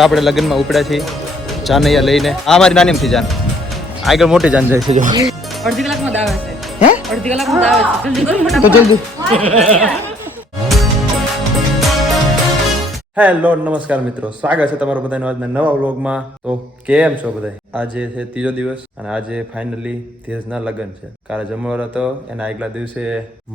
હવે આપણે લગ્નમાં ઉપડ્યા છીએ. જાન અહીંયા લઈને. આ મારી નાની નાનીમથી જાન. આગળ મોટી જાન જાય છે જો. અડધી કલાકમાં દાવે છે. હે? અડધી કલાકમાં દાવે છે. જલ્દી કરો તો જલ્દી. હેલો નમસ્કાર મિત્રો. સ્વાગત છે તમારું બધાનો આજના નવા વ્લોગમાં. તો કેમ છો બધા આજે છે ત્રીજો દિવસ અને આજે ફાઇનલી ધીરજના લગ્ન છે. કાલે જમવાર હતો એના આગલા દિવસે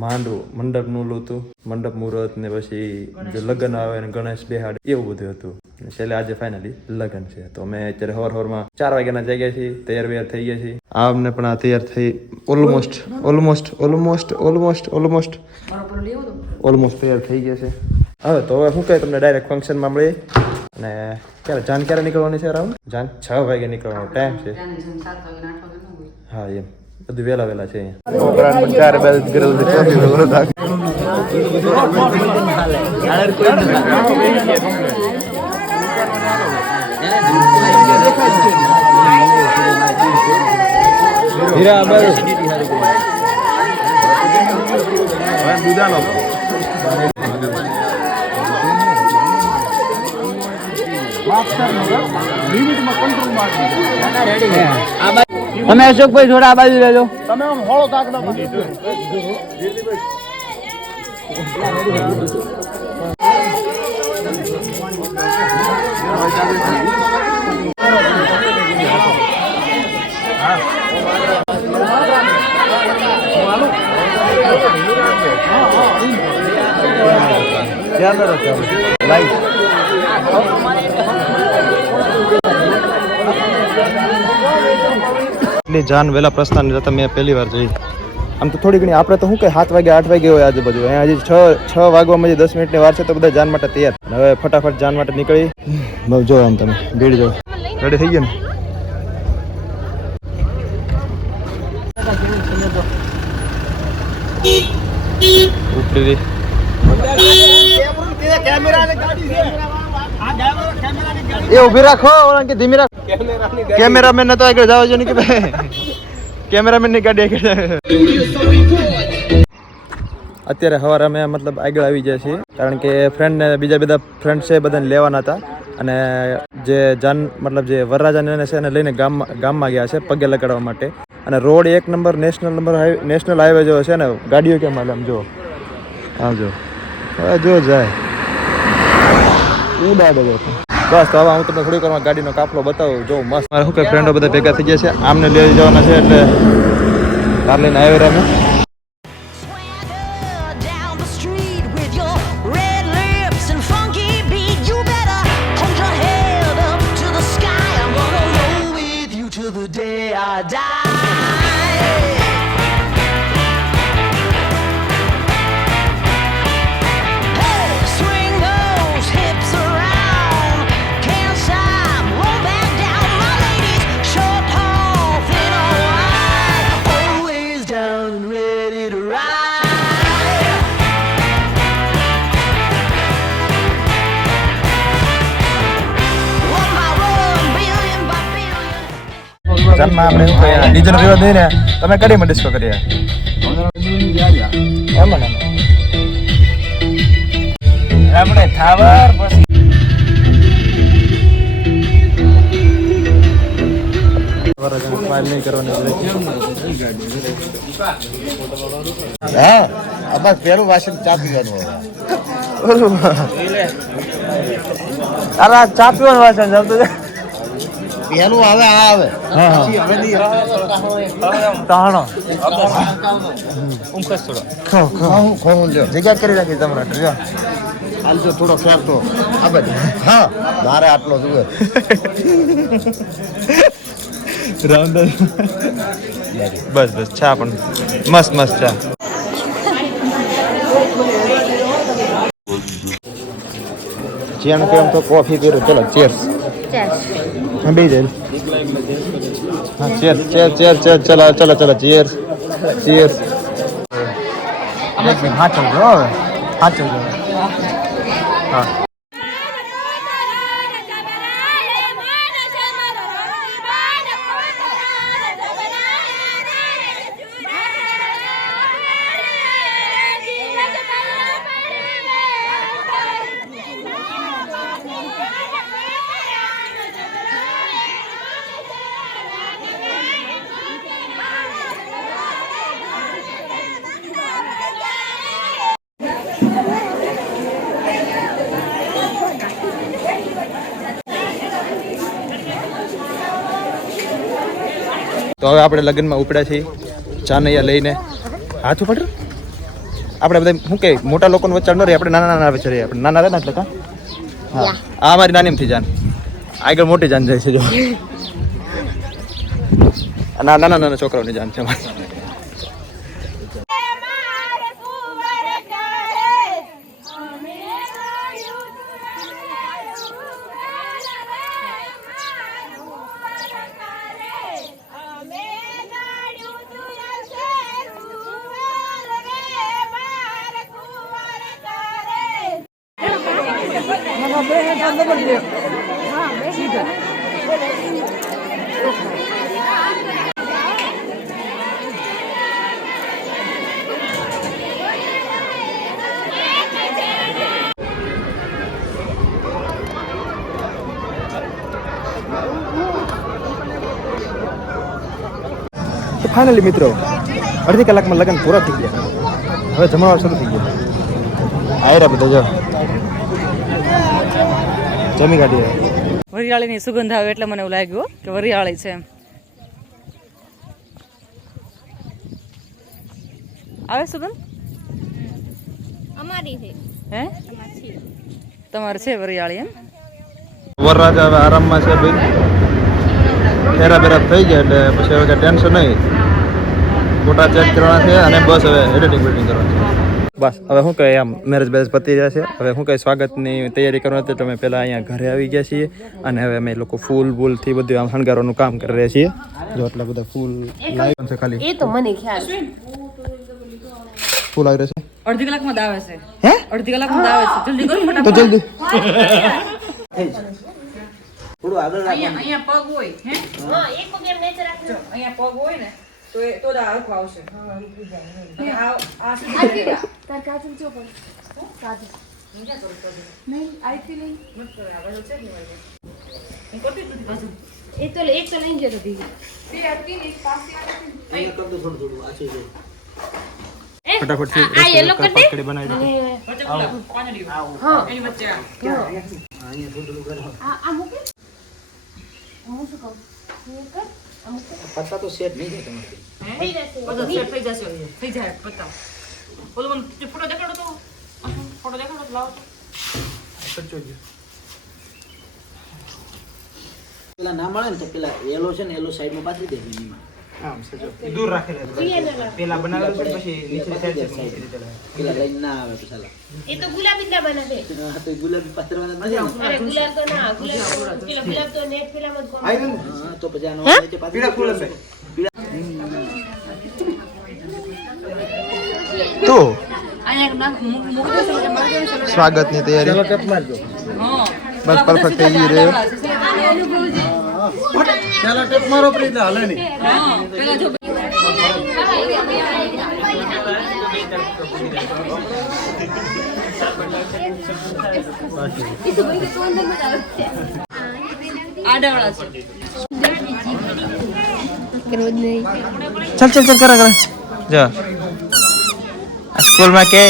માંડવું મંડપનું લોતું. મંડપ મુહૂર્ત ને પછી જો લગ્ન આવે ને ગણેશ બેહાડ એવું બધું હતું. છેલ્લે આજે ફાઇનલી લગ્ન છે. તો અમે અત્યારે હવાર હવારમાં ચાર વાગ્યાના જાગ્યા છીએ તૈયાર વૈયાર થઈ ગયા છીએ. આમને પણ આ તૈયાર થઈ almost almost almost almost almost almost તૈયાર થઈ ગયા છે. હવે તો હવે શું કહે તમને ડાયરેક્ટ ફંક્શનમાં મળીએ. અને ક્યારે? જાન ક્યારે નીકળવાની છે રાઉન્ડ જાન છ વાગે નીકળવાનો ટાઈમ છે. હા એમ. બધું વહેલા વહેલા છે અહીંયા હીરા અમે અશોકભાઈ થોડા આ બાજુ લેજો એટલી જાન વહેલા પ્રસ્થાન જતા મેં પહેલી વાર જોઈ. આમ તો થોડી ઘણી આપણે તો શું કે સાત વાગે આઠ વાગે હોય આજુબાજુ. અહીંયા હજી છ છ વાગવામાં જે દસ મિનિટની વાર છે તો બધા જાન માટે તૈયાર. હવે ફટાફટ જાન માટે નીકળી. બહુ જો આમ તમે ભીડ જો રેડી થઈ ગયા ને? ઉપડી એ ઊભી રાખો કે ધીમી રાખો. કેમેરામેન ને તો આગળ જવા જો ને કે ભાઈ. કેમેરામેનની ગાડી આગળ અત્યારે સવારે અમે મતલબ આગળ આવી જાય છીએ કારણ કે ફ્રેન્ડ ને બીજા બધા ફ્રેન્ડ છે બધાને લેવાના હતા. અને જે જાન મતલબ જે વરરાજાને છે એને લઈને ગામમાં ગામમાં ગયા છે પગે લગાડવા માટે. અને રોડ એક number national number national highway જેવો છે ને ગાડીઓ કેમ હાલે આમ જો આમ જો જો જાય. ઉડાડે જો બસ, તો હવે હું તમને થોડીક વારમાં ગાડીનો કાફલો બતાવું જો મસ્ત. મારે શું કે ફ્રેન્ડો બધા ભેગા થઈ ગયા છે? આમને લઈ જવાના છે એટલે કાર લઈને આવી અમે. Ready right. આપણે શું કહીએ વિરોધ નહીં ને, તમે કડીમાં ડિસ્કો કરીએ એમ આપણે થાવર પછી સ્માઇલ નહીં કરવાની હા આ બસ પેલું વાસણ ચા પીવાનું હવે. અરે આ ચા પીવાનું વાસણ જતું પહેલું આવે આ આવે. તાણો. જગ્યા કરી રાખી તમારા હાલજો થોડો ખ્યાલ તો આ બાજુ હા મારે આટલો જુએ રાઉન્ડ બસ બસ ચા પણ. મસ્ત મસ્ત ચા. કે કેમ તો કોફી પીરું. ચલો ચેર્સ હા બે જાય હા ચેર ચેર ચેર ચેર ચલો ચલો ચલો ચેર ચેર હા ચલ હા. ચલ હા. તો હવે આપણે લગ્નમાં ઉપડ્યા છીએ ચાનૈયા લઈને. હાથ ઉપર આપણે બધા શું કે મોટા લોકોને વચ્ચે ન રહી આપણે નાના નાના વચ્ચે રહીએ. આપણે નાના રહે ને એટલે કા? હા. આ મારી નાની એમથી જાન. આગળ મોટી જાન જાય છે જો. નાના નાના છોકરાઓની જાન છે અમારી તો ફાઇનલી મિત્રો, અડધી કલાકમાં લગ્ન પૂરા થઈ ગયા. હવે જમણવાર શરૂ થઈ ગયા. આયરા બધા જો. જમી કાઢી વરિયાળીની સુગંધ આવે એટલે મને એવું લાગ્યું કે વરિયાળી છે એમ. આવે સુગંધ? અમારી છે. હે? તમારે છે વરિયાળી એમ? વરરાજા હવે આરામમાં છે ભાઈ ફેરા બેરા થઈ ગયા એટલે પછી હવે કાંઈ ટેન્શન નહીં. ફોટા ચેક કરવાના છે અને બસ હવે એડિટિંગ બેડિટિંગ કરવાની છે. બસ હવે શું કહે આમ મેરેજ બેરેજ પતી જશે. છે હવે શું કહે સ્વાગતની તૈયારી કરવાની હતી તો અમે પહેલાં અહીંયા ઘરે આવી ગયા છીએ અને હવે અમે લોકો ફૂલ બૂલથી બધું આમ શણગારવાનું કામ કરી રહ્યા છીએ. જો આટલા બધા ફૂલ લાવી છે ખાલી. એ તો મને ખ્યાલ ફૂલ આવી રહ્યા અડધી કલાકમાં દાવે છે. હે? અડધી કલાકમાં દાવે છે. જલ્દી કરો છે તો જલ્દી. થોડું આગળ રાખો અહીંયા પગ હોય હે? હા એક પગ એમ નેચર રાખજો. અહીંયા પગ હોય ને તો એ તો જ આ હરખું આવશે અને આ આ કાજલ જો પણ કાજલ નહીં આઈથી લઈ મત કરો, આ બાજુ છે જ ને પાસે. હું કરતી જ નથી બાજુ. એ તો એક તો લઈ જતો દીદી ફટાફટ આ યલો કર દે કડી બનાવી દે. હા એની વચ્ચે આ. આ આ મૂકે હું શું કહું એ તો આ નહીં તમારે. થઈ જશે થઈ જશે થઈ જાય પત્તા ઓલો મને ફોટો દેખાડો તો. ફોટો દેખાડો તો લાવો તો. પેલા ના મળે ને તો પેલા એલો છે ને એલો સાઈડમાં પાથરી દે એમાં. દૂર રાખેલા પેલા બનાવેલું છે પછી નીચેની side છે. પેલા લઈને ના આવે તો સાલા. એ તો ગુલાબી ના બનાવે હા તો ગુલાબી પાથરવાના નથી અરે ગુલાબ તો ના ગુલાબ પેલા ગુલાબ તો નેટ પેલા મત હા તો પછી આનો નીચે પાથરી પીળા ફૂલ હશે. તો? અહીંયા નાખ મૂક- મૂકી દેશો એટલે મારી જોડે ચાલો. સ્વાગતની તૈયારી હા. બસ perfect થઈ ગઈ રે. હા, પેલા જો આડાવાળા છે કરવો જ નહીં ચાલ ચાલ ચાલ કરા કરા જો આ સ્કૂલમાં કે